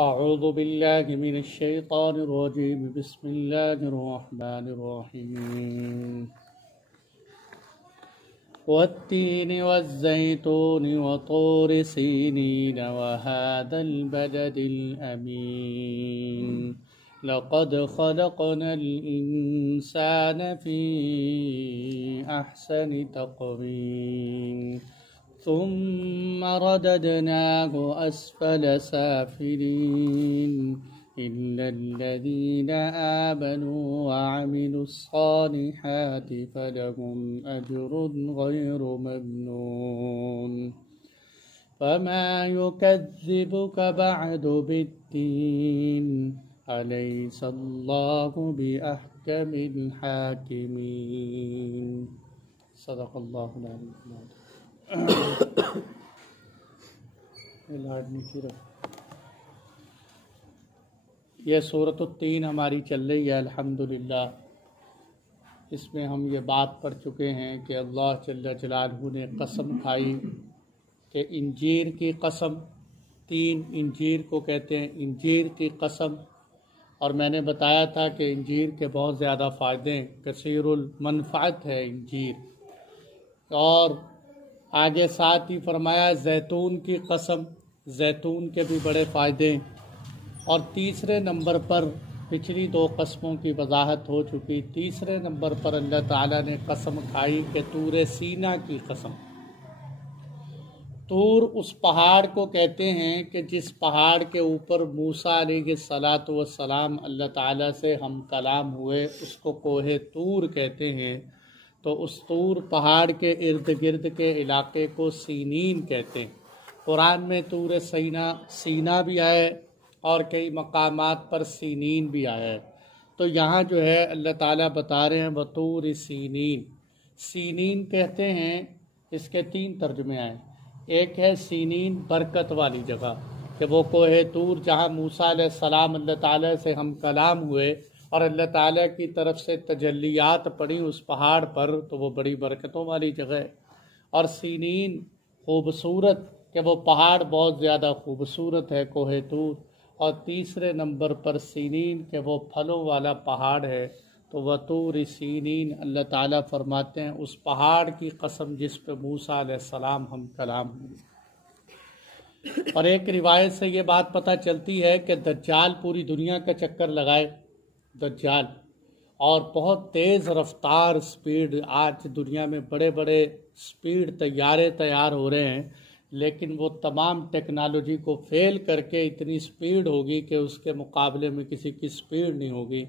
أعوذ بالله من الشيطان الرجيم بسم الله الرحمن الرحيم والتين والزيتون وطور سينين وهذا البلد الأمين لقد خلقنا الإنسان في أحسن تقويم ثم رددناه أسفل سافلين إلا الذين آمنوا وعملوا الصالحات فلهم أجر غير ممنون فما يكذبك بعد بالدين أليس الله بأحكم الحاكمين صدق الله العظيم. یہ سورۃ التین ہماری چل رہی ہے الحمدللہ. اس میں ہم یہ بات پڑھ چکے ہیں کہ اللہ جل جلالہ نے قسم کھائی کہ انجیر کی قسم، تین انجیر کو کہتے ہیں انجیر کی قسم. اور میں نے بتایا تھا کہ انجیر کے بہت زیادہ فائدے، کثیر المنفعت ہے انجیر. اور آگے ساتھ ہی فرمایا زیتون کی قسم، زیتون کے بھی بڑے فائدے. اور تیسرے نمبر پر پچھلی دو قسموں کی وضاحت ہو چکی. تیسرے نمبر پر اللہ تعالیٰ نے قسم کھائی کہ طور سینا کی قسم. طور اس پہاڑ کو کہتے ہیں کہ جس پہاڑ کے اوپر موسیٰ علیہ السلام اللہ تعالیٰ سے ہم کلام ہوئے، اس کو کوہ طور کہتے ہیں. تو اس طور پہاڑ کے ارد گرد کے علاقے کو سینین کہتے ہیں. قرآن میں طور سینا بھی آئے اور کئی مقامات پر سینین بھی آیا ہے. تو یہاں جو ہے اللہ تعالیٰ بتا رہے ہیں بطور سینین. سینین کہتے ہیں، اس کے تین ترجمے آئے. ایک ہے سینین برکت والی جگہ، کہ وہ کوہ طور جہاں موسیٰ علیہ السلام اللہ تعالیٰ سے ہم کلام ہوئے اور اللہ تعالیٰ کی طرف سے تجلیات پڑی اس پہاڑ پر، تو وہ بڑی برکتوں والی جگہ ہے. اور سینین خوبصورت، کہ وہ پہاڑ بہت زیادہ خوبصورت ہے کوہ طور. اور تیسرے نمبر پر سینین، کہ وہ پھلوں والا پہاڑ ہے. تو وطور سینین اللہ تعالیٰ فرماتے ہیں اس پہاڑ کی قسم جس پہ موسیٰ علیہ السلام ہم کلام ہوئے. اور ایک روایت سے یہ بات پتہ چلتی ہے کہ دجال پوری دنیا کا چکر لگائے، دجال، اور بہت تیز رفتار سپیڈ، آج دنیا میں بڑے بڑے سپیڈ طیارے تیار ہو رہے ہیں، لیکن وہ تمام ٹیکنالوجی کو فیل کر کے اتنی سپیڈ ہوگی کہ اس کے مقابلے میں کسی کی سپیڈ نہیں ہوگی.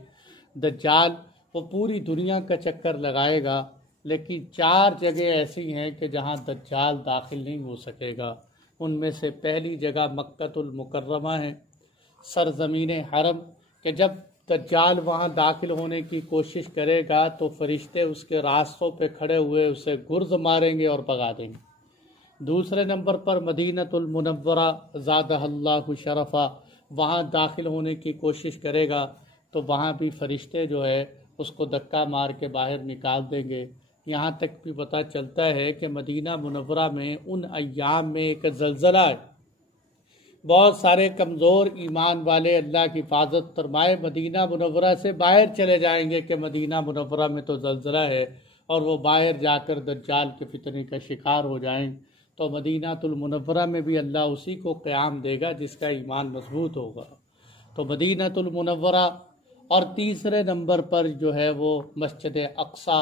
دجال وہ پوری دنیا کا چکر لگائے گا، لیکن 4 جگہ ایسی ہیں کہ جہاں دجال داخل نہیں ہو سکے گا. ان میں سے پہلی جگہ مکۃ المکرمہ ہے، سرزمین حرم، کہ جب دجال وہاں داخل ہونے کی کوشش کرے گا تو فرشتے اس کے راستوں پہ کھڑے ہوئے اسے گرز ماریں گے اور بھگا دیں گے. دوسرے نمبر پر مدینۃ المنورہ زادہ اللہ شرفا، وہاں داخل ہونے کی کوشش کرے گا تو وہاں بھی فرشتے جو ہے اس کو دھکا مار کے باہر نکال دیں گے. یہاں تک بھی پتہ چلتا ہے کہ مدینہ منورہ میں ان ایام میں ایک زلزلہ ہے. بہت سارے کمزور ایمان والے اللہ کی حفاظت فرمائے مدینہ منورہ سے باہر چلے جائیں گے کہ مدینہ منورہ میں تو زلزلہ ہے، اور وہ باہر جا کر دجال کے فتنے کا شکار ہو جائیں. تو مدینہ المنورہ میں بھی اللہ اسی کو قیام دے گا جس کا ایمان مضبوط ہوگا. تو مدینہ المنورہ. اور تیسرے نمبر پر جو ہے وہ مسجد اقصی،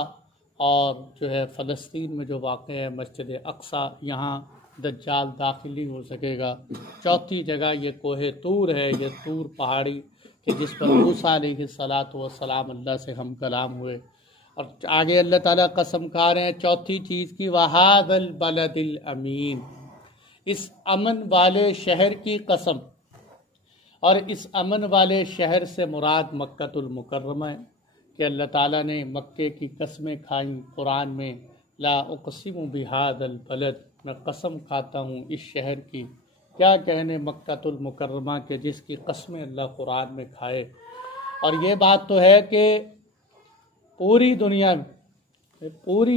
اور جو ہے فلسطین میں جو واقع ہے مسجد اقصی، یہاں دجال داخل نہیں ہو سکے گا. چوتھی جگہ یہ کوہ طور ہے، یہ طور پہاڑی کہ جس پر موسیٰ علیہ السلام اللہ سے ہم کلام ہوئے. اور آگے اللہ تعالیٰ قسم کھا رہے ہیں چوتھی چیز کی، وَهَذَا الْبَلَدِ الْأَمِينَ، اس امن والے شہر کی قسم. اور اس امن والے شہر سے مراد مکۃ المکرمہ ہے، کہ اللہ تعالیٰ نے مکے کی قسمیں کھائیں قرآن میں. لا اقسم بہذا البلد، میں قسم کھاتا ہوں اس شہر کی. کیا کہنے مکۃ المکرمہ کے جس کی قسمیں اللہ قرآن میں کھائے. اور یہ بات تو ہے کہ پوری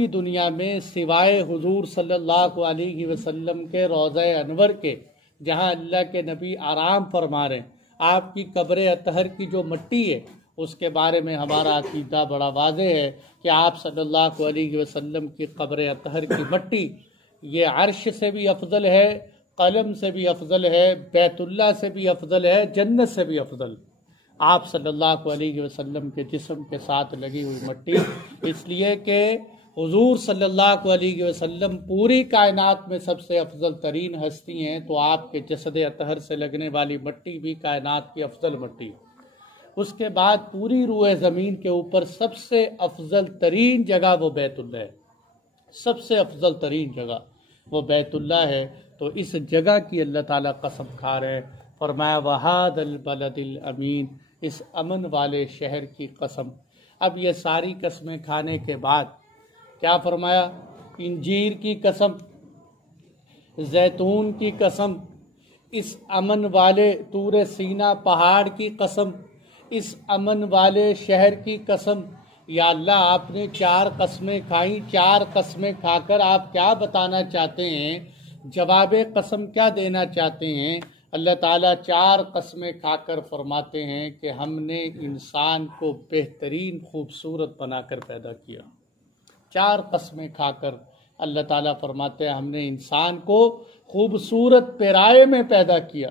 دنیا میں سوائے حضور صلی اللہ علیہ وسلم کے روضہ انور کے، جہاں اللہ کے نبی آرام فرما رہے ہیں، آپ کی قبر اطہر کی جو مٹی ہے اس کے بارے میں ہمارا عقیدہ بڑا واضح ہے کہ آپ صلی اللہ علیہ وسلم کی قبر اطہر کی مٹی یہ عرش سے بھی افضل ہے، قلم سے بھی افضل ہے، بیت اللہ سے بھی افضل ہے، جنت سے بھی افضل۔ آپ صلی اللہ علیہ وسلم کے جسم کے ساتھ لگی ہوئی مٹی، اس لیے کہ حضور صلی اللہ علیہ وسلم پوری کائنات میں سب سے افضل ترین ہستی ہیں، تو آپ کے جسد اطہر سے لگنے والی مٹی بھی کائنات کی افضل مٹی ہے۔ اس کے بعد پوری روئے زمین کے اوپر سب سے افضل ترین جگہ وہ بیت اللہ ہے، سب سے افضل ترین جگہ وہ بیت اللہ ہے۔ تو اس جگہ کی اللہ تعالیٰ قسم کھا رہے، فرمایا وَهَذَا الْبَلَدِ الْأَمِينَ، اس امن والے شہر کی قسم۔ اب یہ ساری قسمیں کھانے کے بعد کیا فرمایا؟ انجیر کی قسم، زیتون کی قسم، اس امن والے طور سینا پہاڑ کی قسم، اس امن والے شہر کی قسم۔ یا اللہ آپ نے 4 قسمیں کھائیں، 4 قسمیں کھا کر آپ کیا بتانا چاہتے ہیں؟ جواب قسم کیا دینا چاہتے ہیں؟ اللہ تعالیٰ 4 قسمیں کھا کر فرماتے ہیں کہ ہم نے انسان کو بہترین خوبصورت بنا کر پیدا کیا۔ 4 قسمیں کھا کر اللہ تعالیٰ فرماتے ہیں ہم نے انسان کو خوبصورت پیرائے میں پیدا کیا،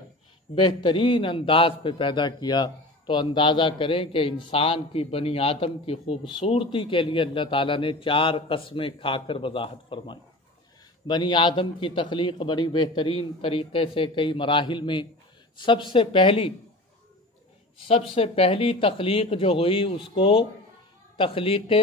بہترین انداز پہ پیدا کیا۔ تو اندازہ کریں کہ انسان کی بنی آدم کی خوبصورتی کے لیے اللہ تعالیٰ نے 4 قسمیں کھا کر وضاحت فرمائی۔ بنی آدم کی تخلیق بڑی بہترین طریقے سے کئی مراحل میں، سب سے پہلی تخلیق جو ہوئی اس کو تخلیق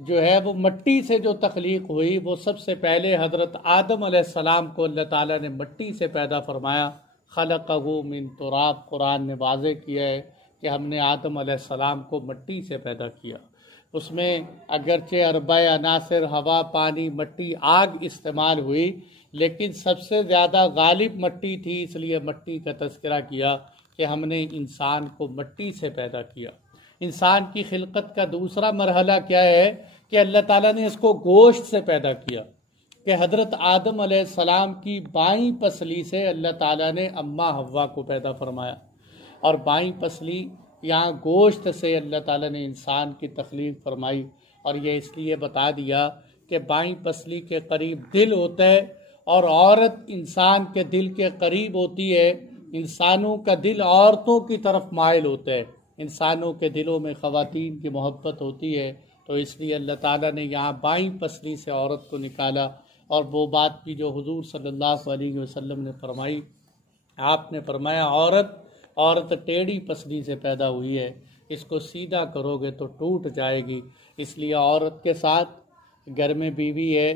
جو ہے وہ مٹی سے جو تخلیق ہوئی، وہ سب سے پہلے حضرت آدم علیہ السلام کو اللہ تعالیٰ نے مٹی سے پیدا فرمایا۔ خلقہ من تراب، قرآن نے واضح کیا ہے کہ ہم نے آدم علیہ السلام کو مٹی سے پیدا کیا۔ اس میں اگرچہ اربع عناصر ہوا، پانی، مٹی، آگ استعمال ہوئی، لیکن سب سے زیادہ غالب مٹی تھی، اس لیے مٹی کا تذکرہ کیا کہ ہم نے انسان کو مٹی سے پیدا کیا۔ انسان کی خلقت کا دوسرا مرحلہ کیا ہے کہ اللہ تعالیٰ نے اس کو گوشت سے پیدا کیا، کہ حضرت آدم علیہ السلام کی بائیں پسلی سے اللہ تعالیٰ نے اماں حوا کو پیدا فرمایا، اور بائیں پسلی یہاں گوشت سے اللہ تعالیٰ نے انسان کی تخلیق فرمائی۔ اور یہ اس لیے بتا دیا کہ بائیں پسلی کے قریب دل ہوتا ہے، اور عورت انسان کے دل کے قریب ہوتی ہے۔ انسانوں کا دل عورتوں کی طرف مائل ہوتا ہے، انسانوں کے دلوں میں خواتین کی محبت ہوتی ہے، تو اس لیے اللہ تعالیٰ نے یہاں بائیں پسلی سے عورت کو نکالا۔ اور وہ بات بھی جو حضور صلی اللہ علیہ وسلم نے فرمائی، آپ نے فرمایا عورت ٹیڑھی پسلی سے پیدا ہوئی ہے، اس کو سیدھا کرو گے تو ٹوٹ جائے گی۔ اس لیے عورت کے ساتھ گھر میں بیوی ہے،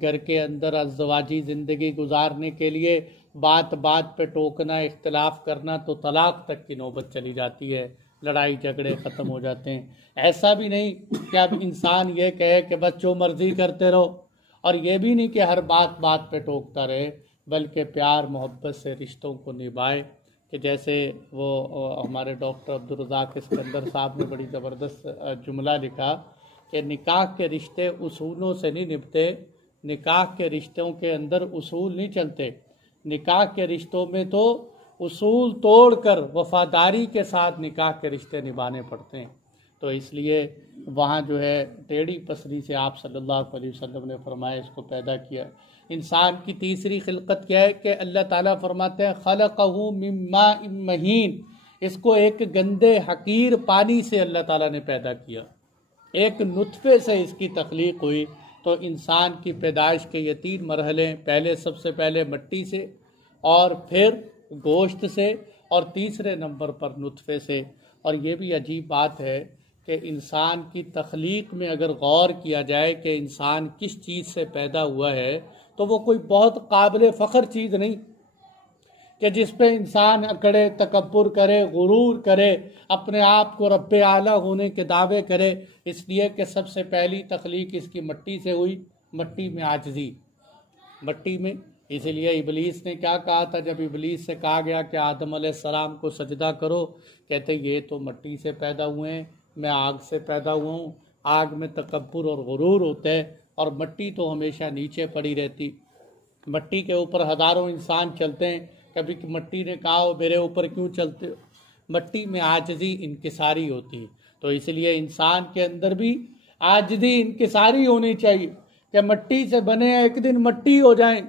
گھر کے اندر ازدواجی زندگی گزارنے کے لیے بات بات پہ ٹوکنا، اختلاف کرنا تو طلاق تک کی نوبت چلی جاتی ہے، لڑائی جھگڑے ختم ہو جاتے ہیں۔ ایسا بھی نہیں کہ اب انسان یہ کہے کہ بس جو مرضی کرتے رہو، اور یہ بھی نہیں کہ ہر بات پہ ٹوکتا رہے، بلکہ پیار محبت سے رشتوں کو نبھائے۔ کہ جیسے وہ ہمارے ڈاکٹر عبدالرزاق اسکندر صاحب نے بڑی زبردست جملہ لکھا کہ نکاح کے رشتے اصولوں سے نہیں نبھتے، نکاح کے رشتوں کے اندر اصول نہیں چلتے، نکاح کے رشتوں میں تو اصول توڑ کر وفاداری کے ساتھ نکاح کے رشتے نبھانے پڑتے ہیں۔ تو اس لیے وہاں جو ہے ٹیڑھی پسلی سے آپ صلی اللہ علیہ وسلم نے فرمایا اس کو پیدا کیا۔ انسان کی تیسری خلقت کیا ہے کہ اللہ تعالیٰ فرماتے ہیں خلقہ من ماء مہین، اس کو ایک گندے حقیر پانی سے اللہ تعالیٰ نے پیدا کیا، ایک نطفے سے اس کی تخلیق ہوئی۔ تو انسان کی پیدائش کے یہ 3 مرحلے، پہلے سب سے پہلے مٹی سے، اور پھر گوشت سے، اور تیسرے نمبر پر نطفے سے۔ اور یہ بھی عجیب بات ہے کہ انسان کی تخلیق میں اگر غور کیا جائے کہ انسان کس چیز سے پیدا ہوا ہے، تو وہ کوئی بہت قابل فخر چیز نہیں کہ جس پہ انسان اکڑے، تکبر کرے، غرور کرے، اپنے آپ کو رب اعلیٰ ہونے کے دعوے کرے، اس لیے کہ سب سے پہلی تخلیق اس کی مٹی سے ہوئی، مٹی میں عاجزی، مٹی میں۔ اسی لیے ابلیس نے کیا کہا تھا جب ابلیس سے کہا گیا کہ آدم علیہ السلام کو سجدہ کرو، کہتے یہ تو مٹی سے پیدا ہوئے ہیں، میں آگ سے پیدا ہوا ہوں، آگ میں تکبر اور غرور ہوتا ہے، اور مٹی تو ہمیشہ نیچے پڑی رہتی، مٹی کے اوپر ہزاروں انسان چلتے ہیں، کبھی مٹی نے کہا میرے اوپر کیوں چلتے ہو؟ مٹی میں عاجزی انکساری ہوتی ہے، تو اس لیے انسان کے اندر بھی عاجزی انکساری ہونی چاہیے کہ مٹی سے بنے ایک دن مٹی ہو جائیں،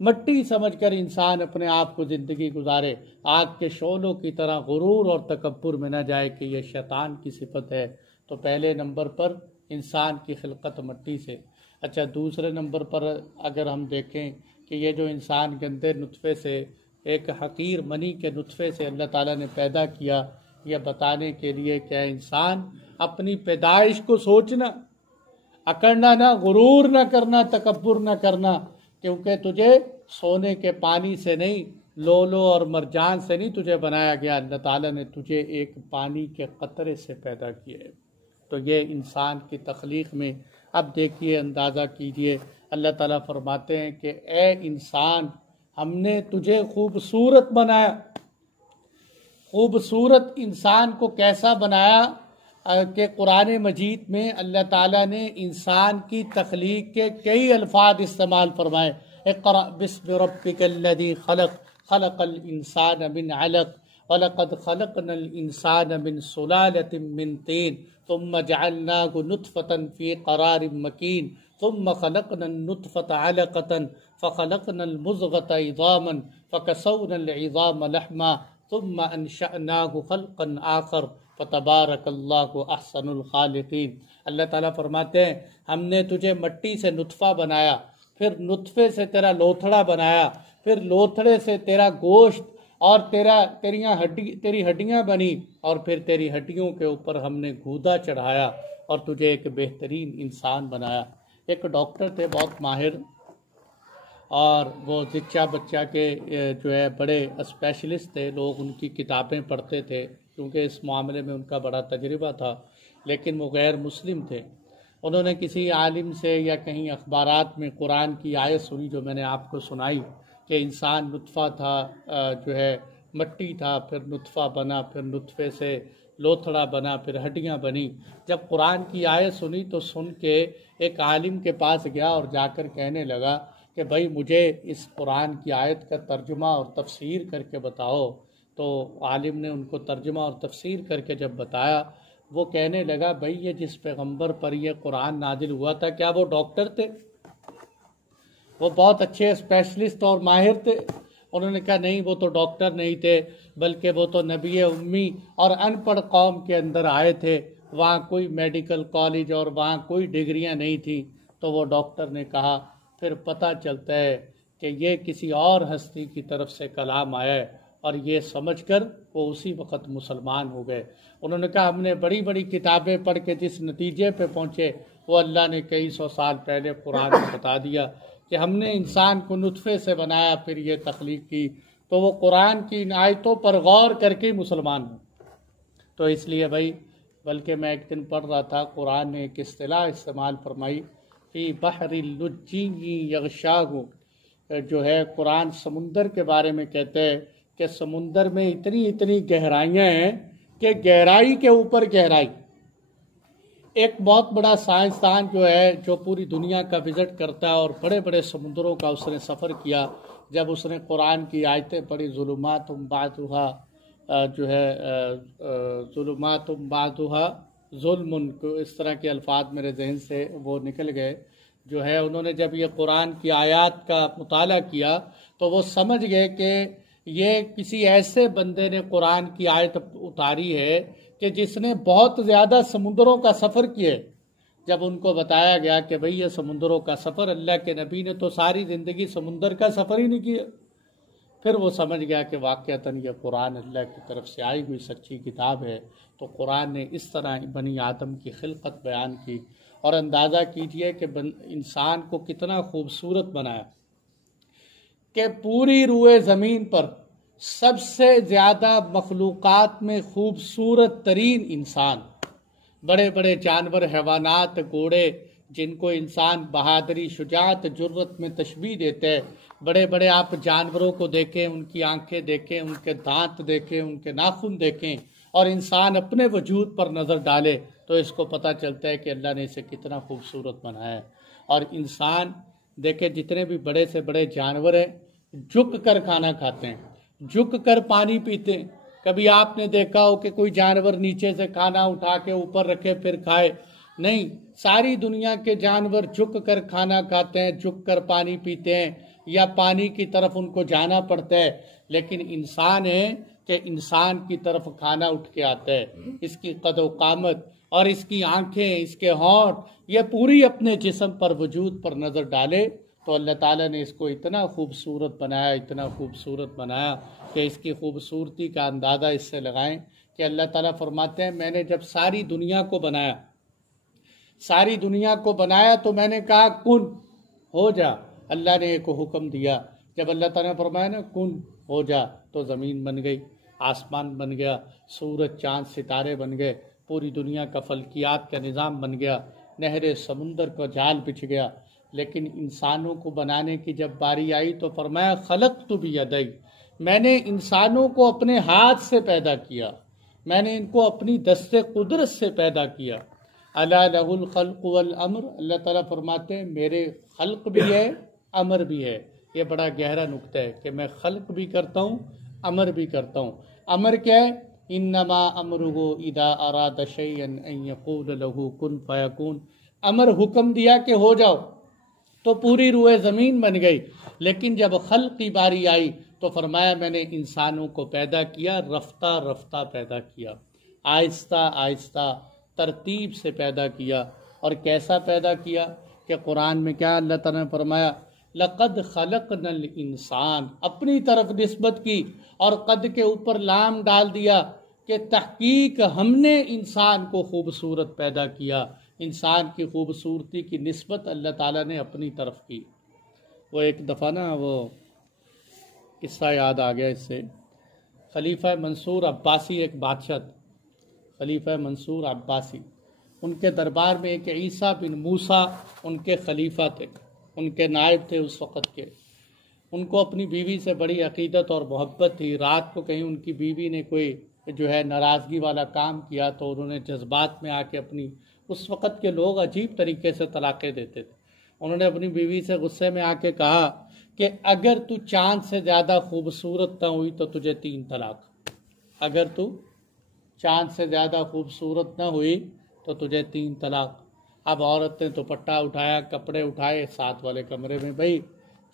مٹی سمجھ کر انسان اپنے آپ کو زندگی گزارے، آگ کے شعلوں کی طرح غرور اور تکبر میں نہ جائے کہ یہ شیطان کی صفت ہے۔ تو پہلے نمبر پر انسان کی خلقت مٹی سے۔ اچھا، دوسرے نمبر پر اگر ہم دیکھیں کہ یہ جو انسان گندے نطفے سے، ایک حقیر منی کے نطفے سے اللہ تعالیٰ نے پیدا کیا، یہ بتانے کے لیے کہ انسان اپنی پیدائش کو سوچنا، اکڑنا نہ، غرور نہ کرنا، تکبر نہ کرنا، کیونکہ تجھے سونے کے پانی سے نہیں، لولو اور مرجان سے نہیں تجھے بنایا گیا، اللہ تعالیٰ نے تجھے ایک پانی کے قطرے سے پیدا کیا ہے۔ تو یہ انسان کی تخلیق میں اب دیکھیے، اندازہ کیجئے، اللہ تعالیٰ فرماتے ہیں کہ اے انسان، ہم نے تجھے خوبصورت بنایا۔ خوبصورت انسان کو کیسا بنایا کہ قرآن مجید میں اللہ تعالیٰ نے انسان کی تخلیق کے کئی الفاظ استعمال فرمائے۔ اقرأ بسم ربک الذی خلق، خلق الانسان من علق، وَلَقَدْ خَلَقْنَا الْإِنسَانَ مِنْ سُلَالَةٍ مِّن طِينٍ ثُمَّ جَعَلْنَاهُ نُطْفَةً فِي قَرَارٍ مَّكِينٍ ثُمَّ خَلَقْنَا النُّطْفَةَ عَلَقَةً فَخَلَقْنَا الْمُضْغَةَ عِظَامًا فَكَسَوْنَا الْعِظَامَ لَحْمًا ثُمَّ أَنشَأْنَاهُ خَلْقًا آخَرَ فَتَبَارَكَ اللَّهُ أَحْسَنُ الْخَالِقِينَ۔ اللہ تعالیٰ فرماتے ہیں ہم نے تجھے مٹی سے نطفہ بنایا، پھر نطفے سے تیرا لوتھڑا بنایا، پھر لوتھڑے سے تیرا گوشت اور تیری ہڈیاں بنی، اور پھر تیری ہڈیوں کے اوپر ہم نے گودا چڑھایا اور تجھے ایک بہترین انسان بنایا۔ ایک ڈاکٹر تھے بہت ماہر، اور وہ زچہ بچہ کے جو ہے بڑے اسپیشلسٹ تھے، لوگ ان کی کتابیں پڑھتے تھے کیونکہ اس معاملے میں ان کا بڑا تجربہ تھا، لیکن وہ غیر مسلم تھے۔ انہوں نے کسی عالم سے یا کہیں اخبارات میں قرآن کی آیت سنی جو میں نے آپ کو سنائی کہ انسان نطفہ تھا، جو ہے مٹی تھا، پھر نطفہ بنا، پھر نطفے سے لوتھڑا بنا، پھر ہڈیاں بنی۔ جب قرآن کی آیت سنی تو سن کے ایک عالم کے پاس گیا اور جا کر کہنے لگا کہ بھائی مجھے اس قرآن کی آیت کا ترجمہ اور تفسیر کر کے بتاؤ۔ تو عالم نے ان کو ترجمہ اور تفسیر کر کے جب بتایا، وہ کہنے لگا بھائی یہ جس پیغمبر پر یہ قرآن نازل ہوا تھا کیا وہ ڈاکٹر تھے؟ وہ بہت اچھے اسپیشلسٹ اور ماہر تھے؟ انہوں نے کہا نہیں، وہ تو ڈاکٹر نہیں تھے، بلکہ وہ تو نبی امی اور ان پڑھ قوم کے اندر آئے تھے، وہاں کوئی میڈیکل کالج اور وہاں کوئی ڈگریاں نہیں تھیں۔ تو وہ ڈاکٹر نے کہا پھر پتہ چلتا ہے کہ یہ کسی اور ہستی کی طرف سے کلام آیا ہے، اور یہ سمجھ کر وہ اسی وقت مسلمان ہو گئے۔ انہوں نے کہا ہم نے بڑی بڑی کتابیں پڑھ کے جس نتیجے پہ پہنچے وہ اللہ نے کئی سو سال پہلے قرآن میں بتا دیا کہ ہم نے انسان کو نطفے سے بنایا، پھر یہ تخلیق کی۔ تو وہ قرآن کی ان آیتوں پر غور کر کے مسلمان ہوں۔ تو اس لیے بھائی، بلکہ میں ایک دن پڑھ رہا تھا، قرآن نے ایک اصطلاح استعمال فرمائی، فی بحر اللجی یغشاہ، جو ہے قرآن سمندر کے بارے میں کہتے ہیں کہ سمندر میں اتنی گہرائیاں ہیں کہ گہرائی کے اوپر گہرائی۔ ایک بہت بڑا سائنسدان جو ہے، جو پوری دنیا کا وزٹ کرتا ہے اور بڑے بڑے سمندروں کا اس نے سفر کیا، جب اس نے قرآن کی آیتیں پڑھی، ظلمات بعضھا، جو ہے ظلمات بعضھا ظلم، اس طرح کے الفاظ میرے ذہن سے وہ نکل گئے، جو ہے انہوں نے جب یہ قرآن کی آیات کا مطالعہ کیا تو وہ سمجھ گئے کہ یہ کسی ایسے بندے نے قرآن کی آیت اتاری ہے کہ جس نے بہت زیادہ سمندروں کا سفر کیا۔ جب ان کو بتایا گیا کہ بھئی یہ سمندروں کا سفر، اللہ کے نبی نے تو ساری زندگی سمندر کا سفر ہی نہیں کیا، پھر وہ سمجھ گیا کہ واقعتاً یہ قرآن اللہ کی طرف سے آئی ہوئی سچی کتاب ہے۔ تو قرآن نے اس طرح بنی آدم کی خلقت بیان کی، اور اندازہ کیجئے کہ انسان کو کتنا خوبصورت بنایا کہ پوری روئے زمین پر سب سے زیادہ مخلوقات میں خوبصورت ترین انسان، بڑے بڑے جانور، حیوانات، گھوڑے، جن کو انسان بہادری، شجاعت، جرت میں تشبیہ دیتے ہیں، بڑے بڑے آپ جانوروں کو دیکھیں، ان کی آنکھیں دیکھیں، ان کے دانت دیکھیں، ان کے ناخن دیکھیں، اور انسان اپنے وجود پر نظر ڈالے تو اس کو پتہ چلتا ہے کہ اللہ نے اسے کتنا خوبصورت بنایا ہے۔ اور انسان دیکھیں، جتنے بھی بڑے سے بڑے جانور ہیں جھک کر کھانا کھاتے ہیں، جھک کر پانی پیتے ہیں، کبھی آپ نے دیکھا ہو کہ کوئی جانور نیچے سے کھانا اٹھا کے اوپر رکھے پھر کھائے؟ نہیں، ساری دنیا کے جانور جھک کر کھانا کھاتے ہیں، جھک کر پانی پیتے ہیں، یا پانی کی طرف ان کو جانا پڑتا ہے، لیکن انسان ہے کہ انسان کی طرف کھانا اٹھ کے آتا ہے۔ اس کی قد و قامت اور اس کی آنکھیں، اس کے ہونٹ، یہ پوری اپنے جسم پر وجود پر نظر ڈالے تو اللہ تعالیٰ نے اس کو اتنا خوبصورت بنایا، اتنا خوبصورت بنایا کہ اس کی خوبصورتی کا اندازہ اس سے لگائیں کہ اللہ تعالیٰ فرماتے ہیں میں نے جب ساری دنیا کو بنایا، ساری دنیا کو بنایا تو میں نے کہا کن ہو جا، اللہ نے ایک حکم دیا۔ جب اللہ تعالیٰ نے فرمایا نا کن ہو جا تو زمین بن گئی، آسمان بن گیا، سورج چاند ستارے بن گئے، پوری دنیا کا فلکیات کا نظام بن گیا، نہر سمندر کا جال بچھ گیا۔ لیکن انسانوں کو بنانے کی جب باری آئی تو فرمایا خلقت بیدی، میں نے انسانوں کو اپنے ہاتھ سے پیدا کیا، میں نے ان کو اپنی دست قدرت سے پیدا کیا۔ الا لہ الخلق والامر، اللہ تعالیٰ فرماتے ہیں میرے خلق بھی ہے، امر بھی ہے۔ یہ بڑا گہرا نکتہ ہے کہ میں خلق بھی کرتا ہوں، امر بھی کرتا ہوں۔ امر کیا ہے؟ انما امرہ اذا اراد شیئا ان یقول لہ کن فیکون، امر حکم دیا کہ ہو جاؤ تو پوری روئے زمین بن گئی۔ لیکن جب خلق کی باری آئی تو فرمایا میں نے انسانوں کو پیدا کیا، رفتہ رفتہ پیدا کیا، آہستہ آہستہ ترتیب سے پیدا کیا۔ اور کیسا پیدا کیا کہ قرآن میں کیا اللہ تعالیٰ نے فرمایا لقد خلقنا الانسان، اپنی طرف نسبت کی اور قد کے اوپر لام ڈال دیا کہ تحقیق ہم نے انسان کو خوبصورت پیدا کیا۔ انسان کی خوبصورتی کی نسبت اللہ تعالیٰ نے اپنی طرف کی۔ وہ ایک دفعہ نا وہ قصہ یاد آ گیا اس سے، خلیفہ منصور عباسی ایک بادشاہ تھے، خلیفہ منصور عباسی، ان کے دربار میں ایک عیسیٰ بن موسیٰ ان کے خلیفہ تھے، ان کے نائب تھے اس وقت کے۔ ان کو اپنی بیوی سے بڑی عقیدت اور محبت تھی۔ رات کو کہیں ان کی بیوی نے کوئی جو ہے ناراضگی والا کام کیا تو انہوں نے جذبات میں آ کے اپنی، اس وقت کے لوگ عجیب طریقے سے طلاقیں دیتے تھے، انہوں نے اپنی بیوی سے غصے میں آ کے کہا کہ اگر تو چاند سے زیادہ خوبصورت نہ ہوئی تو تجھے 3 طلاق، اگر تو چاند سے زیادہ خوبصورت نہ ہوئی تو تجھے 3 طلاق۔ اب عورت نے دوپٹہ اٹھایا، کپڑے اٹھائے، ساتھ والے کمرے میں، بھائی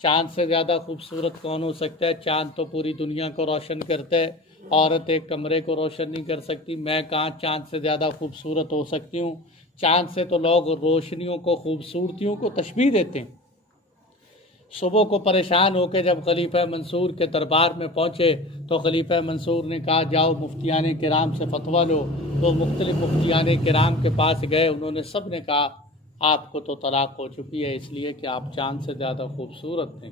چاند سے زیادہ خوبصورت کون ہو سکتا ہے؟ چاند تو پوری دنیا کو روشن کرتا ہے، عورت ایک کمرے کو روشن نہیں کر سکتی، میں کہاں چاند سے زیادہ خوبصورت ہو سکتی ہوں؟ چاند سے تو لوگ روشنیوں کو، خوبصورتیوں کو تشبیہ دیتے ہیں۔ صبح کو پریشان ہو کے جب خلیفہ منصور کے دربار میں پہنچے تو خلیفہ منصور نے کہا جاؤ مفتیان کرام سے فتویٰ لو۔ وہ مختلف مفتیان کرام کے پاس گئے، انہوں نے سب نے کہا آپ کو تو طلاق ہو چکی ہے اس لیے کہ آپ چاند سے زیادہ خوبصورت ہیں۔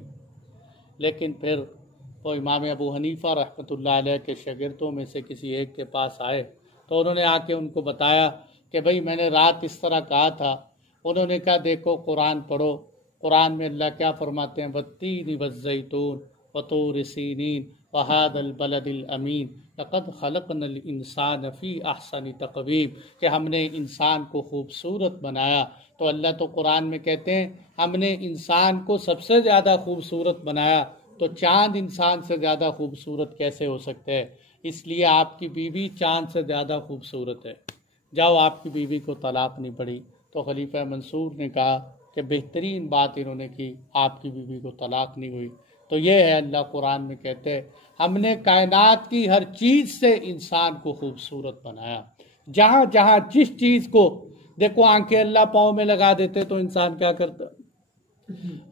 لیکن پھر وہ امام ابو حنیفہ رحمۃ اللہ علیہ کے شاگردوں میں سے کسی ایک کے پاس آئے تو انہوں نے آ کے ان کو بتایا کہ بھئی میں نے رات اس طرح کہا تھا۔ انہوں نے کہا دیکھو قرآن پڑھو، قرآن میں اللہ کیا فرماتے ہیں والتین والزیتون وطور سینین وہذا البلد الامین لقد خلقنا الانسان فی احسن تقویم، کہ ہم نے انسان کو خوبصورت بنایا۔ تو اللہ تو قرآن میں کہتے ہیں ہم نے انسان کو سب سے زیادہ خوبصورت بنایا، تو چاند انسان سے زیادہ خوبصورت کیسے ہو سکتا ہے؟ اس لیے آپ کی بیوی چاند سے زیادہ خوبصورت ہے، جاؤ آپ کی بیوی کو طلاق نہیں پڑی۔ تو خلیفہ منصور نے کہا کہ بہترین بات انہوں نے کی، آپ کی بیوی کو طلاق نہیں ہوئی۔ تو یہ ہے اللہ قرآن میں کہتے ہیں ہم نے کائنات کی ہر چیز سے انسان کو خوبصورت بنایا۔ جہاں جہاں جس چیز کو دیکھو، آنکھیں اللہ پاؤں میں لگا دیتے تو انسان کیا کرتا،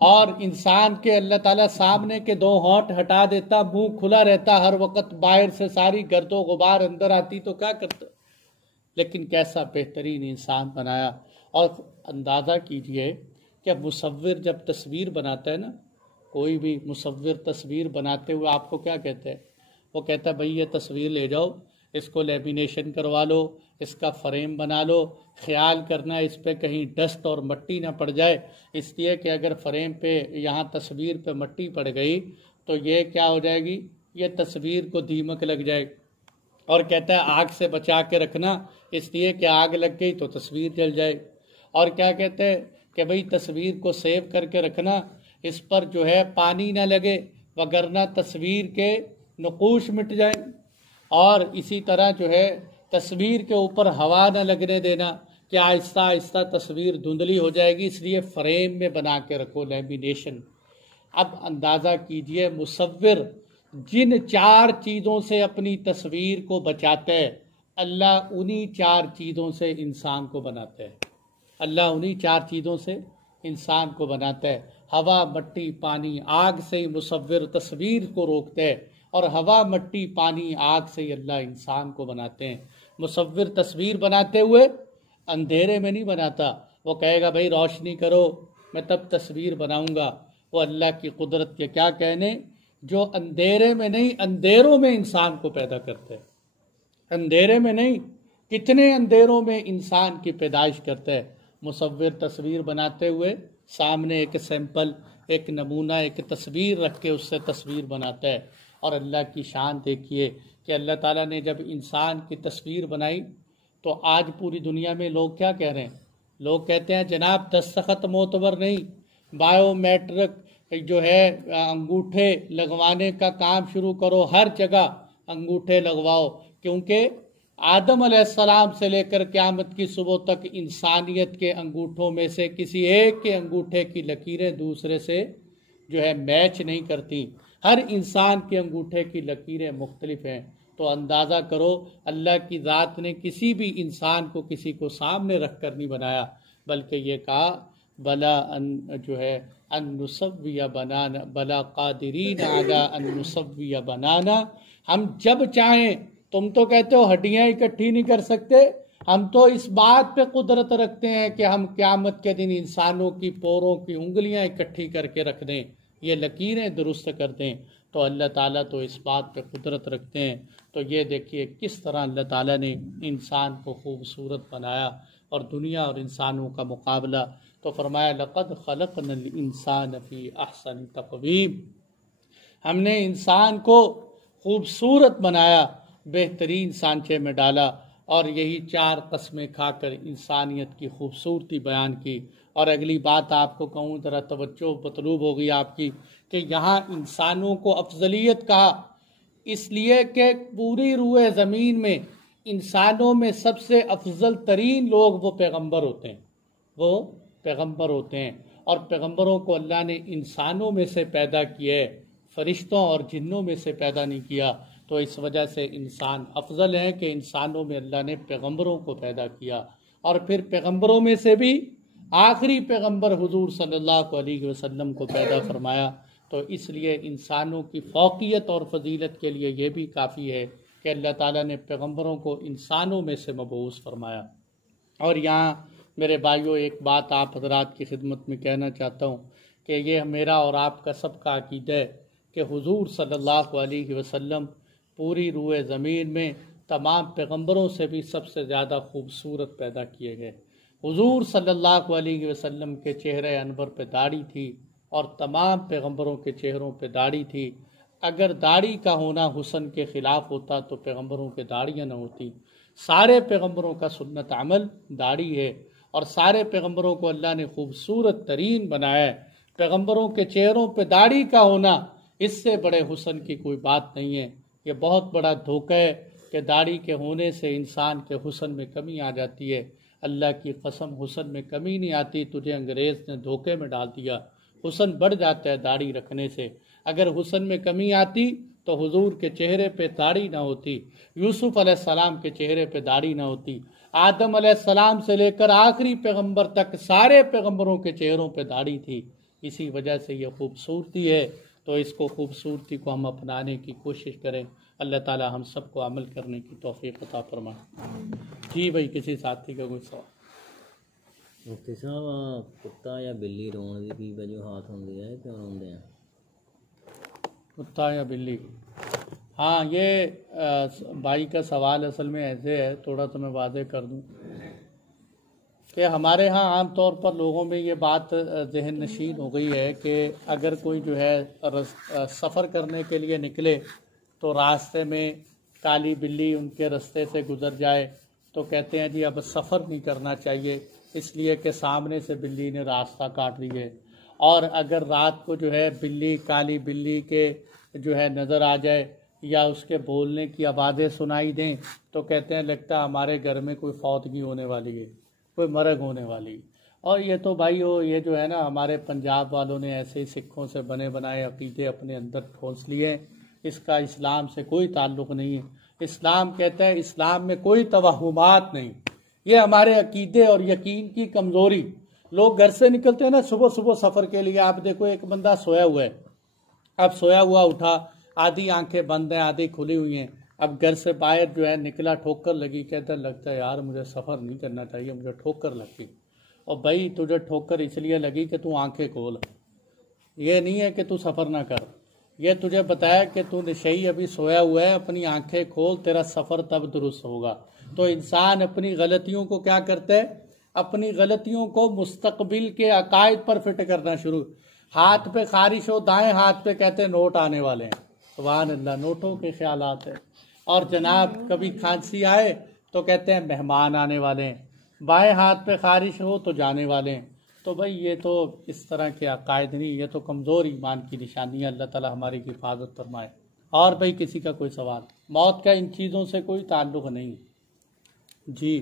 اور انسان کے اللہ تعالیٰ سامنے کے 2 ہونٹ ہٹا دیتا، منہ کھلا رہتا، ہر وقت باہر سے ساری گرد و غبار اندر آتی تو کیا کرتا؟ لیکن کیسا بہترین انسان بنایا۔ اور اندازہ کیجئے کہ مصور جب تصویر بناتا ہے نا، کوئی بھی مصور تصویر بناتے ہوئے آپ کو کیا کہتا ہے؟ وہ کہتا ہے بھئی یہ تصویر لے جاؤ، اس کو لیمینیشن کروا لو، اس کا فریم بنا لو، خیال کرنا اس پہ کہیں ڈسٹ اور مٹی نہ پڑ جائے، اس لیے کہ اگر فریم پہ یہاں تصویر پہ مٹی پڑ گئی تو یہ کیا ہو جائے گی، یہ تصویر کو دیمک لگ جائے گی۔ اور کہتا ہے آگ سے بچا کے رکھنا، اس لیے کہ آگ لگ گئی تو تصویر جل جائے۔ اور کیا کہتے ہیں کہ بھئی تصویر کو سیو کر کے رکھنا، اس پر جو ہے پانی نہ لگے وگرنہ تصویر کے نقوش مٹ جائیں۔ اور اسی طرح جو ہے تصویر کے اوپر ہوا نہ لگنے دینا کہ آہستہ آہستہ تصویر دھندلی ہو جائے گی، اس لیے فریم میں بنا کے رکھو، لیمینیشن۔ اب اندازہ کیجئے مصور جن 4 چیزوں سے اپنی تصویر کو بچاتا ہے، اللہ انہی 4 چیزوں سے انسان کو بناتا ہے۔ اللہ انہی 4 چیزوں سے انسان کو بناتا ہے۔ ہوا، مٹی، پانی، آگ سے ہی مصور تصویر کو روکتا ہے، اور ہوا، مٹی، پانی، آگ سے ہی اللہ انسان کو بناتے ہیں۔ مصور تصویر بناتے ہوئے اندھیرے میں نہیں بناتا، وہ کہے گا بھائی روشنی کرو میں تب تصویر بناؤں گا۔ وہ اللہ کی قدرت کے کیا کہنے، جو اندھیرے میں نہیں اندھیروں میں انسان کو پیدا کرتے ہیں۔ اندھیرے میں نہیں، کتنے اندھیروں میں انسان کی پیدائش کرتا ہے۔ مصور تصویر بناتے ہوئے سامنے ایک سیمپل، ایک نمونہ، ایک تصویر رکھ کے اس سے تصویر بناتا ہے۔ اور اللہ کی شان دیکھیے کہ اللہ تعالیٰ نے جب انسان کی تصویر بنائی تو آج پوری دنیا میں لوگ کیا کہہ رہے ہیں؟ لوگ کہتے ہیں جناب دستخط معتبر نہیں، بایو میٹرک جو ہے انگوٹھے لگوانے کا کام شروع کرو، ہر جگہ انگوٹھے لگواؤ، کیونکہ آدم علیہ السلام سے لے کر قیامت کی صبح تک انسانیت کے انگوٹھوں میں سے کسی ایک کے انگوٹھے کی لکیریں دوسرے سے جو ہے میچ نہیں کرتی، ہر انسان کے انگوٹھے کی لکیریں مختلف ہیں۔ تو اندازہ کرو اللہ کی ذات نے کسی بھی انسان کو کسی کو سامنے رکھ کر نہیں بنایا، بلکہ یہ کہا بلا ان جو ہے ان نسوی بنانا، بلا قادرین علی ان نسوی بنانا، ہم جب چاہیں، تم تو کہتے ہو ہڈیاں اکٹھی نہیں کر سکتے، ہم تو اس بات پہ قدرت رکھتے ہیں کہ ہم قیامت کے دن انسانوں کی پوروں کی انگلیاں اکٹھی کر کے رکھ دیں، یہ لکیریں درست کر دیں۔ تو اللہ تعالیٰ تو اس بات پہ قدرت رکھتے ہیں۔ تو یہ دیکھیے کس طرح اللہ تعالیٰ نے انسان کو خوبصورت بنایا، اور دنیا اور انسانوں کا مقابلہ تو فرمایا لقد خلقنا الانسان فی احسن تقویم، ہم نے انسان کو خوبصورت بنایا، بہترین سانچے میں ڈالا، اور یہی 4 قسمیں کھا کر انسانیت کی خوبصورتی بیان کی۔ اور اگلی بات آپ کو کہوں، ذرا توجہ مطلوب ہوگی آپ کی، کہ یہاں انسانوں کو افضلیت کہا اس لیے کہ پوری روئے زمین میں انسانوں میں سب سے افضل ترین لوگ وہ پیغمبر ہوتے ہیں، وہ پیغمبر ہوتے ہیں، اور پیغمبروں کو اللہ نے انسانوں میں سے پیدا کیا ہے، فرشتوں اور جنوں میں سے پیدا نہیں کیا۔ تو اس وجہ سے انسان افضل ہے کہ انسانوں میں اللہ نے پیغمبروں کو پیدا کیا، اور پھر پیغمبروں میں سے بھی آخری پیغمبر حضور صلی اللہ علیہ وسلم کو پیدا فرمایا۔ تو اس لیے انسانوں کی فوقیت اور فضیلت کے لیے یہ بھی کافی ہے کہ اللہ تعالیٰ نے پیغمبروں کو انسانوں میں سے مبعوث فرمایا۔ اور یہاں میرے بھائیوں ایک بات آپ حضرات کی خدمت میں کہنا چاہتا ہوں کہ یہ میرا اور آپ کا سب کا عقیدہ ہے کہ حضور صلی اللہ علیہ وسلم پوری روئے زمین میں تمام پیغمبروں سے بھی سب سے زیادہ خوبصورت پیدا کیے گئے۔ حضور صلی اللہ علیہ وسلم کے چہرے انور پہ داڑھی تھی، اور تمام پیغمبروں کے چہروں پہ داڑھی تھی۔ اگر داڑھی کا ہونا حسن کے خلاف ہوتا تو پیغمبروں کے داڑھیاں نہ ہوتی۔ سارے پیغمبروں کا سنت عمل داڑھی ہے، اور سارے پیغمبروں کو اللہ نے خوبصورت ترین بنایا ہے۔ پیغمبروں کے چہروں پہ داڑھی کا ہونا اس سے بڑے حسن کی کوئی بات نہیں ہے۔ یہ بہت بڑا دھوکہ ہے کہ داڑھی کے ہونے سے انسان کے حسن میں کمی آ جاتی ہے۔ اللہ کی قسم حسن میں کمی نہیں آتی، تجھے انگریز نے دھوکے میں ڈال دیا۔ حسن بڑھ جاتا ہے داڑھی رکھنے سے۔ اگر حسن میں کمی آتی تو حضور کے چہرے پہ داڑھی نہ ہوتی، یوسف علیہ السلام کے چہرے پہ داڑھی نہ ہوتی، آدم علیہ السلام سے لے کر آخری پیغمبر تک سارے پیغمبروں کے چہروں پہ داڑھی تھی۔ اسی وجہ سے یہ خوبصورتی ہے۔ تو اس کو خوبصورتی کو ہم اپنانے کی کوشش کریں۔ اللہ تعالی ہم سب کو عمل کرنے کی توفیق عطا فرمائے۔ جی بھائی، کسی ساتھی کا کوئی سوال؟ مفتی صاحب کتا یا بلی رون دی کی وجوہات ہوندی ہے، کیوں روندے ہیں؟ کتا یا بلی؟ ہاں، یہ بھائی کا سوال اصل میں ایسے ہے، تھوڑا تو میں واضح کر دوں کہ ہمارے ہاں عام طور پر لوگوں میں یہ بات ذہن نشین ہو گئی ہے کہ اگر کوئی جو ہے سفر کرنے کے لیے نکلے تو راستے میں کالی بلی ان کے رستے سے گزر جائے تو کہتے ہیں جی اب سفر نہیں کرنا چاہیے، اس لیے کہ سامنے سے بلی نے راستہ کاٹ لی ہے۔ اور اگر رات کو جو ہے بلی، کالی بلی کے جو ہے نظر آ جائے یا اس کے بولنے کی آوازیں سنائی دیں تو کہتے ہیں لگتا ہے ہمارے گھر میں کوئی فوتگی ہونے والی ہے، کوئی مرگ ہونے والی ہے۔ اور یہ تو بھائی یہ جو ہے نا ہمارے پنجاب والوں نے ایسے ہی سکھوں سے بنے بنائے عقیدے اپنے اندر ٹھونس لیے، اس کا اسلام سے کوئی تعلق نہیں ہے۔ اسلام کہتا ہے اسلام میں کوئی توہمات نہیں، یہ ہمارے عقیدے اور یقین کی کمزوری۔ لوگ گھر سے نکلتے ہیں نا صبح صبح سفر کے لیے، آپ دیکھو ایک بندہ سویا ہوا ہے، اب سویا ہوا اٹھا، آدھی آنکھیں بند ہیں آدھی کھلی ہوئی ہیں، اب گھر سے باہر جو ہے نکلا، ٹھوکر لگی، کہتا لگتا ہے یار مجھے سفر نہیں کرنا چاہیے، مجھے ٹھوکر لگی۔ اور بھائی تجھے ٹھوکر اس لیے لگی کہ تو آنکھیں کھول، یہ نہیں ہے کہ تو سفر نہ کر، یہ تجھے بتایا کہ تو نشئی ابھی سویا ہوا ہے، اپنی آنکھیں کھول، تیرا سفر تب درست ہوگا۔ تو انسان اپنی غلطیوں کو کیا کرتا ہے، اپنی غلطیوں کو مستقبل کے عقائد پر فٹ کرنا شروع۔ ہاتھ پہ خارش ہو، دائیں ہاتھ پہ کہتے ہیں نوٹ آنے والے ہیں، سبحان اللہ، نوٹوں کے خیالات ہیں۔ اور جناب کبھی کھانسی آئے تو کہتے ہیں مہمان آنے والے ہیں، بائیں ہاتھ پہ خارش ہو تو جانے والے ہیں۔ تو بھائی یہ تو اس طرح کے عقائد نہیں، یہ تو کمزور ایمان کی نشانی ہے، اللہ تعالی ہماری حفاظت فرمائے۔ اور بھائی کسی کا کوئی سوال؟ موت کا ان چیزوں سے کوئی تعلق نہیں۔ جی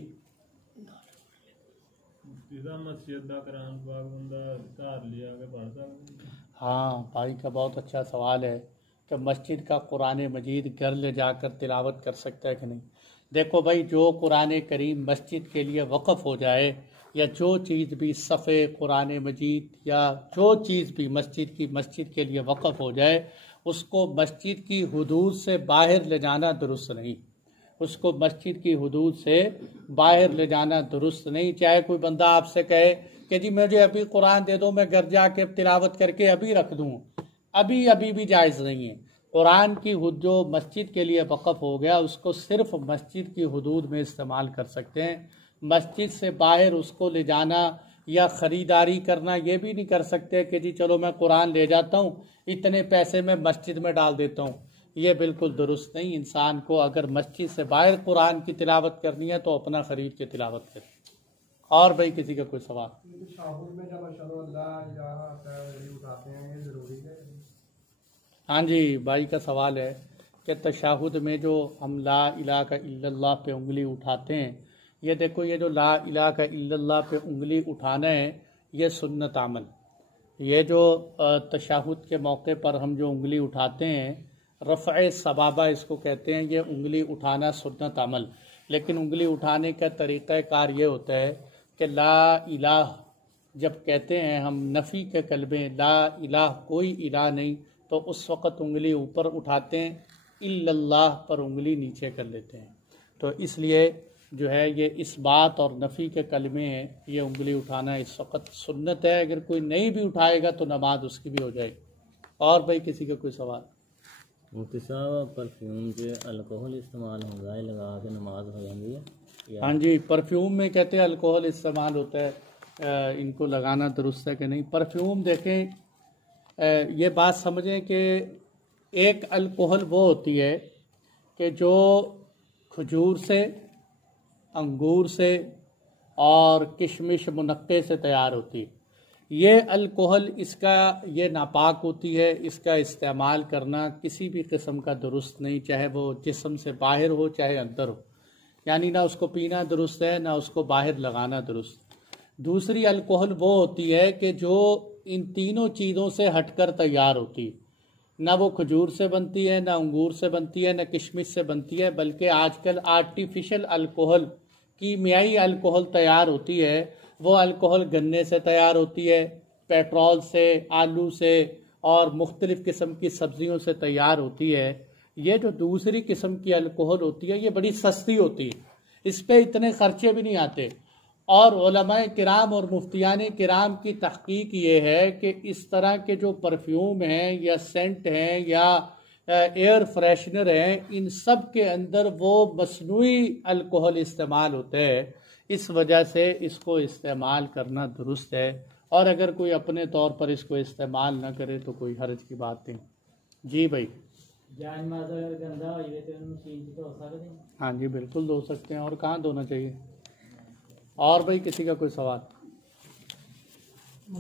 ہاں بھائی کا بہت اچھا سوال ہے کہ مسجد کا قرآن مجید گھر لے جا کر تلاوت کر سکتا ہے کہ نہیں۔ دیکھو بھائی جو قرآن کریم مسجد کے لیے وقف ہو جائے، یا جو چیز بھی صفحے قرآن مجید یا جو چیز بھی مسجد کے لیے وقف ہو جائے، اس کو مسجد کی حدود سے باہر لے جانا درست نہیں، اس کو مسجد کی حدود سے باہر لے جانا درست نہیں۔ چاہے کوئی بندہ آپ سے کہے کہ جی مجھے ابھی قرآن دے دو، میں گھر جا کے تلاوت کر کے ابھی رکھ دوں، ابھی بھی جائز نہیں ہے۔ قرآن کی حدود جو مسجد کے لیے وقف ہو گیا، اس کو صرف مسجد کی حدود میں استعمال کر سکتے ہیں۔ مسجد سے باہر اس کو لے جانا یا خریداری کرنا یہ بھی نہیں کر سکتے کہ جی چلو میں قرآن لے جاتا ہوں، اتنے پیسے میں مسجد میں ڈال دیتا ہوں، یہ بالکل درست نہیں۔ انسان کو اگر مسجد سے باہر قرآن کی تلاوت کرنی ہے تو اپنا خرید کے تلاوت کرے۔ اور بھائی کسی کا کوئی سوال؟ ہاں جی بھائی کا سوال ہے کہ تشہد میں جو ہم لا الہ الا اللہ پہ انگلی اٹھاتے ہیں، یہ دیکھو یہ جو لا الہ الا اللہ پہ انگلی اٹھانا ہے یہ سنت عمل، یہ جو تشہد کے موقع پر ہم جو انگلی اٹھاتے ہیں رفع سبابہ اس کو کہتے ہیں، یہ انگلی اٹھانا سنت عمل۔ لیکن انگلی اٹھانے کا طریقہ کار یہ ہوتا ہے کہ لا الہ جب کہتے ہیں ہم نفی کے کلمے لا الہ کوئی الہ نہیں، تو اس وقت انگلی اوپر اٹھاتے ہیں، الا اللہ پر انگلی نیچے کر لیتے ہیں۔ تو اس لیے جو ہے یہ اس بات اور نفی کے کلمے ہیں، یہ انگلی اٹھانا اس وقت سنت ہے، اگر کوئی نہیں بھی اٹھائے گا تو نماز اس کی بھی ہو جائے گی۔ اور بھائی کسی کا کوئی سوال؟ مفتی صاحب پرفیوم سے الکوہل استعمال ہوتا ہے، لگا کے نماز ہو جاتی ہے؟ ہاں جی پرفیوم میں کہتے ہیں الکوہل استعمال ہوتا ہے، ان کو لگانا درست ہے کہ نہیں؟ پرفیوم دیکھیں یہ بات سمجھیں کہ ایک الکوہل وہ ہوتی ہے کہ جو کھجور سے، انگور سے اور کشمش منقے سے تیار ہوتی ہے۔ یہ الکوہل اس کا یہ ناپاک ہوتی ہے، اس کا استعمال کرنا کسی بھی قسم کا درست نہیں، چاہے وہ جسم سے باہر ہو چاہے اندر ہو، یعنی نہ اس کو پینا درست ہے نہ اس کو باہر لگانا درست۔ دوسری الکوہل وہ ہوتی ہے کہ جو ان تینوں چیزوں سے ہٹ کر تیار ہوتی ہے، نہ وہ کھجور سے بنتی ہے، نہ انگور سے بنتی ہے، نہ کشمش سے بنتی ہے، بلکہ آج کل آرٹیفیشل الکوہل، کیمیائی الکوہل تیار ہوتی ہے۔ وہ الکوہل گنے سے تیار ہوتی ہے، پیٹرول سے، آلو سے اور مختلف قسم کی سبزیوں سے تیار ہوتی ہے۔ یہ جو دوسری قسم کی الکوہل ہوتی ہے یہ بڑی سستی ہوتی ہے، اس پہ اتنے خرچے بھی نہیں آتے۔ اور علماء کرام اور مفتیان کرام کی تحقیق یہ ہے کہ اس طرح کے جو پرفیوم ہیں یا سینٹ ہیں یا ایئر فریشنر ہیں، ان سب کے اندر وہ مصنوعی الکوہل استعمال ہوتے ہیں، اس وجہ سے اس کو استعمال کرنا درست ہے۔ اور اگر کوئی اپنے طور پر اس کو استعمال نہ کرے تو کوئی حرج کی بات نہیں۔ جی بھائی ہاں جی بالکل دھو سکتے ہیں، اور کہاں دھونا چاہیے؟ اور بھائی کسی کا کوئی سوال؟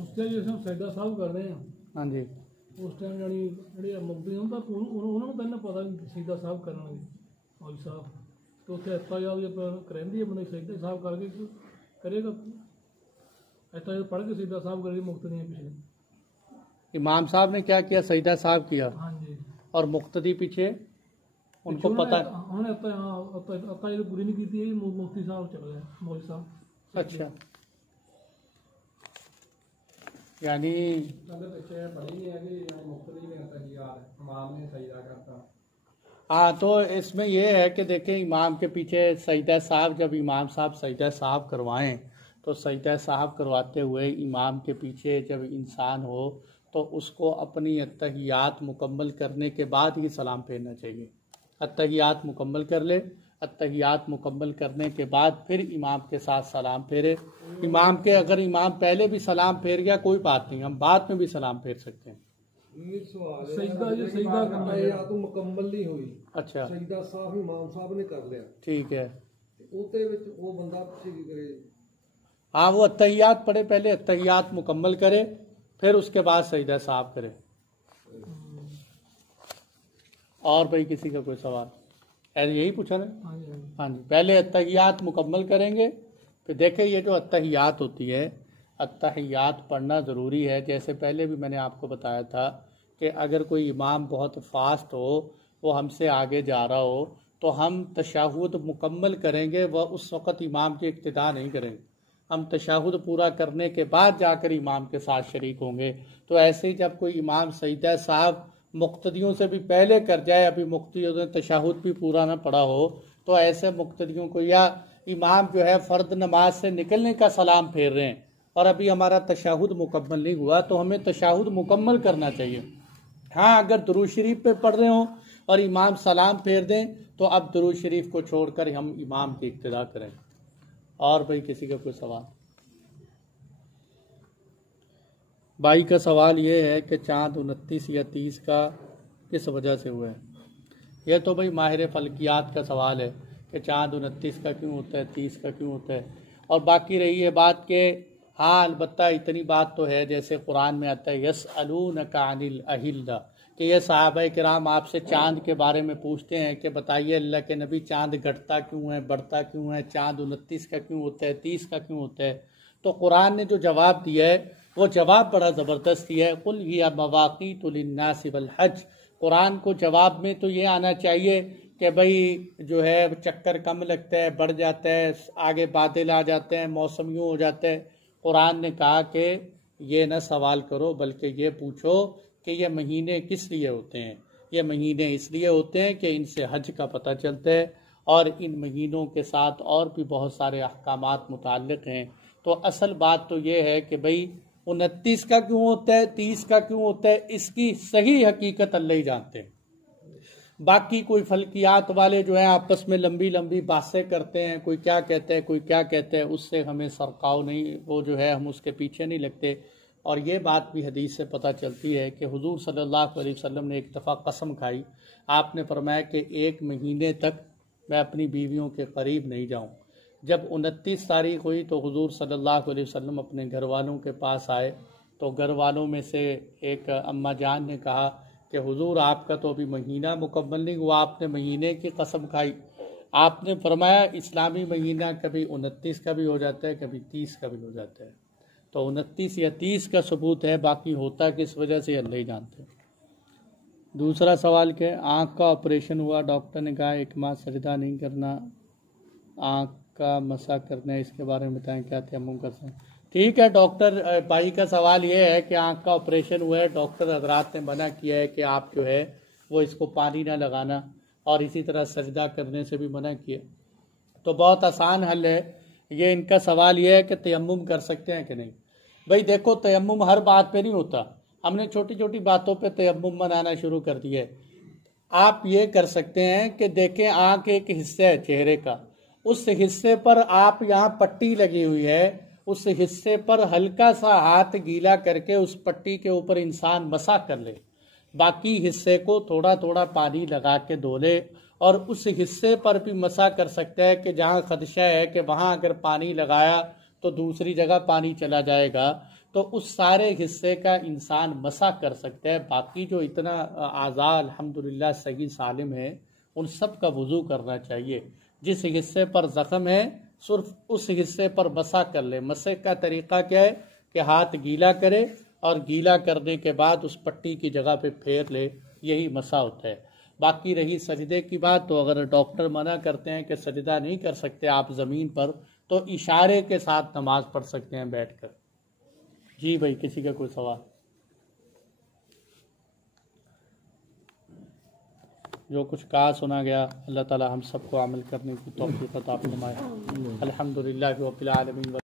سجدہ صاحب کر رہے ہیں، ہاں جی اس ٹائم یعنی جڑے مفتی ہوں انہوں نے پہلے پتا سیدھا صاحب کرنا مولوی صاحب تو اتنے احتیاط جب کریں بندہ سیدھا صاحب کر کے کرے گا احتیاط پڑھ کے سیدھا صاحب کرے گا مقتدی پیچھے. امام صاحب نے کیا کیا؟ سجدہ صاحب کیا. ہاں جی. اور مقتدی پیچھے ان کو پتہ انہوں نے پوری نہیں کی تھی. مفتی صاحب چل گئے مولوی صاحب. اچھا یعنی ہاں تو اس میں یہ ہے کہ دیکھیں امام کے پیچھے سجدہ صاحب جب امام صاحب سجدہ صاحب کروائیں تو سجدہ صاحب کرواتے ہوئے امام کے پیچھے جب انسان ہو تو اس کو اپنی اتحیات مکمل کرنے کے بعد ہی سلام پھیرنا چاہیے. اتحیات مکمل کر لے، اتحیات مکمل کرنے کے بعد پھر امام کے ساتھ سلام پھیرے. امام کے اگر امام پہلے بھی سلام پھیر گیا کوئی بات نہیں، ہم بعد میں بھی سلام پھیر سکتے ہیں. سجدہ تو مکمل نہیں ہوئی. اچھا سجدہ صاحب امام صاحب نے کر لیا. ٹھیک ہے. وہ بندہ ہاں وہ اتحیات پڑھے، پہلے اتحیات مکمل کرے پھر اس کے بعد سجدہ صاحب کرے. اور بھائی کسی کا کوئی سوال یہی پوچھا نا؟ ہاں جی. پہلے اتحیات مکمل کریں گے پھر دیکھیں یہ جو اتحیات ہوتی ہے اتحیات پڑھنا ضروری ہے. جیسے پہلے بھی میں نے آپ کو بتایا تھا کہ اگر کوئی امام بہت فاسٹ ہو، وہ ہم سے آگے جا رہا ہو تو ہم تشہد مکمل کریں گے، وہ اس وقت امام کی اقتداء نہیں کریں گے. ہم تشہد پورا کرنے کے بعد جا کر امام کے ساتھ شریک ہوں گے. تو ایسے ہی جب کوئی امام سجدہ صاحب مقتدیوں سے بھی پہلے کر جائے، ابھی مقتدیوں نے تشہد بھی پورا نہ پڑھا ہو، تو ایسے مقتدیوں کو، یا امام جو ہے فرد نماز سے نکلنے کا سلام پھیر رہے ہیں اور ابھی ہمارا تشہد مکمل نہیں ہوا، تو ہمیں تشہد مکمل کرنا چاہیے. ہاں اگر درود شریف پہ پڑھ رہے ہوں اور امام سلام پھیر دیں تو اب درود شریف کو چھوڑ کر ہم امام کی اقتداء کریں. اور بھائی کسی کا کوئی سوال؟ بھائی کا سوال یہ ہے کہ چاند 29 یا 30 کا کس وجہ سے ہوا ہے؟ یہ تو بھائی ماہر فلکیات کا سوال ہے کہ چاند 29 کا کیوں ہوتا ہے، 30 کا کیوں ہوتا ہے. اور باقی رہی ہے بات کہ ہاں البتہ اتنی بات تو ہے جیسے قرآن میں آتا ہے یسألونک عن الاہلہ، کہ یہ صحابہ کرام آپ سے چاند کے بارے میں پوچھتے ہیں کہ بتائیے اللہ کے نبی چاند گھٹتا کیوں ہے، بڑھتا کیوں ہے، چاند 29 کا کیوں ہوتا ہے، 30 کا کیوں ہوتا ہے. تو قرآن نے جو جواب دیا ہے وہ جواب بڑا زبردست دیا ہے. قل ہی مواقیت للناس والحج. قرآن کو جواب میں تو یہ آنا چاہیے کہ بھائی جو ہے چکر کم لگتا ہے، بڑھ جاتا ہے، آگے بادل آ جاتے ہیں، موسم یوں ہو جاتا ہے. قرآن نے کہا کہ یہ نہ سوال کرو بلکہ یہ پوچھو کہ یہ مہینے کس لیے ہوتے ہیں. یہ مہینے اس لیے ہوتے ہیں کہ ان سے حج کا پتہ چلتا ہے اور ان مہینوں کے ساتھ اور بھی بہت سارے احکامات متعلق ہیں. تو اصل بات تو یہ ہے کہ بھائی 29 کا کیوں ہوتا ہے، 30 کا کیوں ہوتا ہے، اس کی صحیح حقیقت اللہ ہی جانتے ہیں. باقی کوئی فلکیات والے جو ہیں آپس میں لمبی لمبی باتیں کرتے ہیں، کوئی کیا کہتا ہے کوئی کیا کہتا ہے، اس سے ہمیں سرقاؤ نہیں، وہ جو ہے ہم اس کے پیچھے نہیں لگتے. اور یہ بات بھی حدیث سے پتہ چلتی ہے کہ حضور صلی اللہ علیہ وسلم نے ایک دفعہ قسم کھائی. آپ نے فرمایا کہ 1 مہینے تک میں اپنی بیویوں کے قریب نہیں جاؤں. جب 29 تاریخ ہوئی تو حضور صلی اللہ علیہ وسلم اپنے گھر والوں کے پاس آئے تو گھر والوں میں سے ایک اماں جان نے کہا کہ حضور آپ کا تو ابھی مہینہ مکمل نہیں ہوا، آپ نے مہینے کی قسم کھائی. آپ نے فرمایا اسلامی مہینہ کبھی 29 کا بھی ہو جاتا ہے، کبھی 30 کا بھی ہو جاتا ہے. تو 29 یا 30 کا ثبوت ہے، باقی ہوتا کس وجہ سے اللہ ہی جانتے ہیں. دوسرا سوال کہ آنکھ کا آپریشن ہوا، ڈاکٹر نے کہا 1 ماہ سجدہ نہیں کرنا، آنکھ کا مسح کرنا ہے، اس کے بارے میں بتائیں کیا تیمم کر سکتے ہیں. ٹھیک ہے، ڈاکٹر بھائی کا سوال یہ ہے کہ آنکھ کا آپریشن ہوا ہے، ڈاکٹر حضرات نے منع کیا ہے کہ آپ جو ہے وہ اس کو پانی نہ لگانا، اور اسی طرح سجدہ کرنے سے بھی منع کیا. تو بہت آسان حل ہے. یہ ان کا سوال یہ ہے کہ تیمم کر سکتے ہیں کہ نہیں. بھائی دیکھو تیمم ہر بات پہ نہیں ہوتا، ہم نے چھوٹی چھوٹی باتوں پہ تیمم بنانا شروع کر دیا ہے. آپ یہ کر سکتے ہیں کہ دیکھیں آنکھ ایک حصہ ہے چہرے کا، اس حصے پر آپ یہاں پٹی لگی ہوئی ہے، اس حصے پر ہلکا سا ہاتھ گیلا کر کے اس پٹی کے اوپر انسان مسح کر لے، باقی حصے کو تھوڑا تھوڑا پانی لگا کے دھو لے. اور اس حصے پر بھی مسح کر سکتا ہے کہ جہاں خدشہ ہے کہ وہاں اگر پانی لگایا تو دوسری جگہ پانی چلا جائے گا، تو اس سارے حصے کا انسان مسح کر سکتا ہے. باقی جو اتنا اعضاء الحمدللہ صحیح سالم ہے ان سب کا وضو کرنا چاہیے. جس حصے پر زخم ہے صرف اس حصے پر مسح کر لے. مسح کا طریقہ کیا ہے کہ ہاتھ گیلا کرے اور گیلا کرنے کے بعد اس پٹی کی جگہ پہ پھیر لے, یہی مسح ہوتا ہے. باقی رہی سجدے کی بات, تو اگر ڈاکٹر منع کرتے ہیں کہ سجدہ نہیں کر سکتے آپ زمین پر, تو اشارے کے ساتھ نماز پڑھ سکتے ہیں بیٹھ کر. جی بھائی, کسی کا کوئی سوال؟ جو کچھ کہا سنا گیا اللہ تعالی ہم سب کو عمل کرنے کی توفیق عطا فرمائے. الحمدللہ رب العالمین.